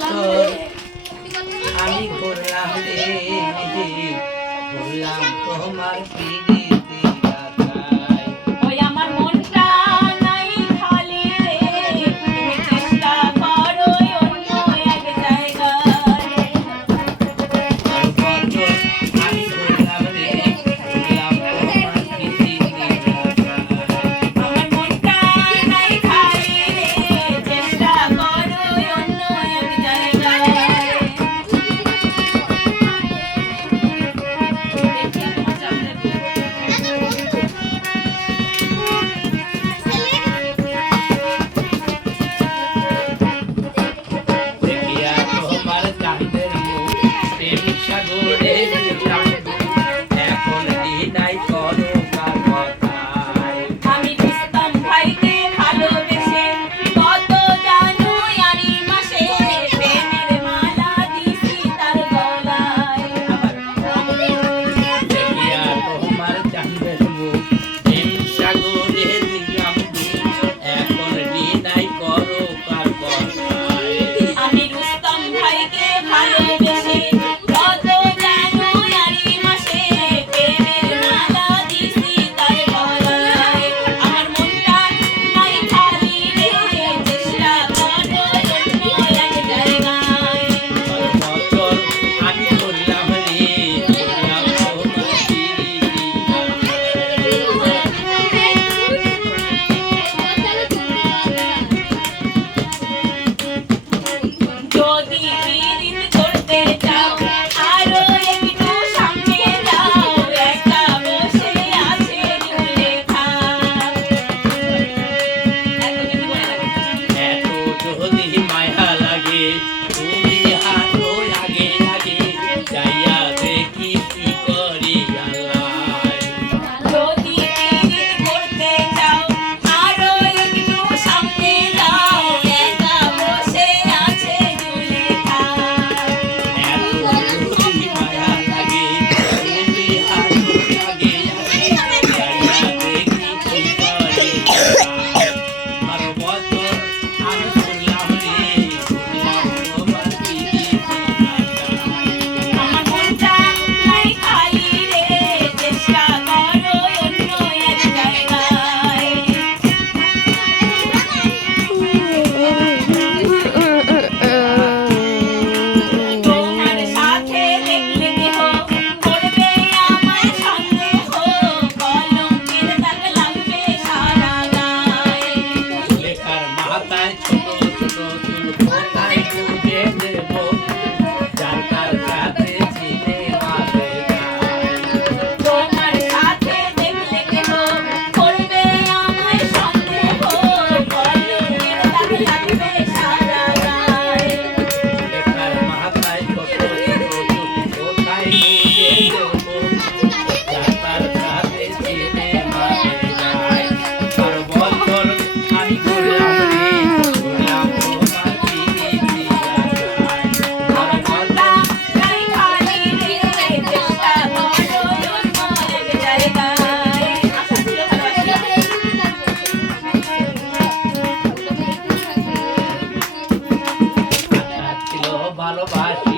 বছর আমি করলাম রে বললাম তোমার পিড়িতে গাথায়। ওই আমার মনটা নাই খালি রে, তুমি চেষ্টা করো অন্য এক জায়গায়। আর বছর আমি করলাম রে বললাম তোমার পিড়িতে গাথায়। আমার মনটা নাই খালি রে, চেষ্টা করো অন্য এক জায়গায়। দেখি তোমার সামনে দেখিয়া তোমার চাঁদের মুখ প্রেমিক সাগরে দিলাম ডুব। এখন দিনাই করো কার কথায়। আমি রুস্তম ভাইকে ভালোবেসে কত জানুয়ারি মাসে প্রেমের মালা দিছি তার গলায়। দেখিয়া তোমার চাঁদের মুখ প্রেমিক সাগরে দিলাম ডুব। এখন দিনাই করো কার কথায়। আমি রুস্তম ভাইকে ভালোবেসে কত জানুয়ারি মাসে প্রেমের মালা দিছি তার গলায়। আমার মনটা নাই খালি রে, চেষ্টা করো অন্য এক জায়গায়। আর বছর আমি করলাম রে বললাম তোমার পিড়িতে গাথায়। যদি পিরিত করতে চাও আরো একটু সামনে যাও, একা বসে আছে জুলেখা। এত যদি মায়া লাগে তুমি হাঁটো আগে আগে যাইয়া দেখি কি করি আল্লাহ। যদি পিরিত করতে চাও আরো একটু সামনে যাও, একা বসে আছে জুলেখা। এত যদি মায়া লাগে তুমি হাঁটো আগে আগে যাইয়া দেখি কি করি আল্লাহ। আর বছর আমি করলাম রে বললাম তোমার পিড়িতে গাথায়। আমার মনটা নাই খালি রে, চেষ্টা করো অন্য এক জায়গায়। তোমার সাথে দেখলে কেহ করবে আমার সন্দেহ, কলঙ্কের দাগ লাগবে সারা গায়ে। লেখার মাথায় ছোট ছোট চুল কোথায় খুঁজে দেব যার তার সাথে সিনেমাতে যায়। তোমার সাথে দেখলে কেহ করবে আমায় সন্দেহ, কলঙ্কের দাগ লাগবে সারা গায়ে। লেখার মাথায় ছোট ছোট চুল কোথায় খুঁজে দেব যার তার সাথে সিনেমাতে যায়। আর বছর আমি করলাম রে বললাম তোমার পিড়িতে গাথায়। আমার মনটা নাই খালি রে, চেষ্টা করো অন্য এক জায়গায়। আশা ছিল ভালোবাসা। ছিল ভালোবাসা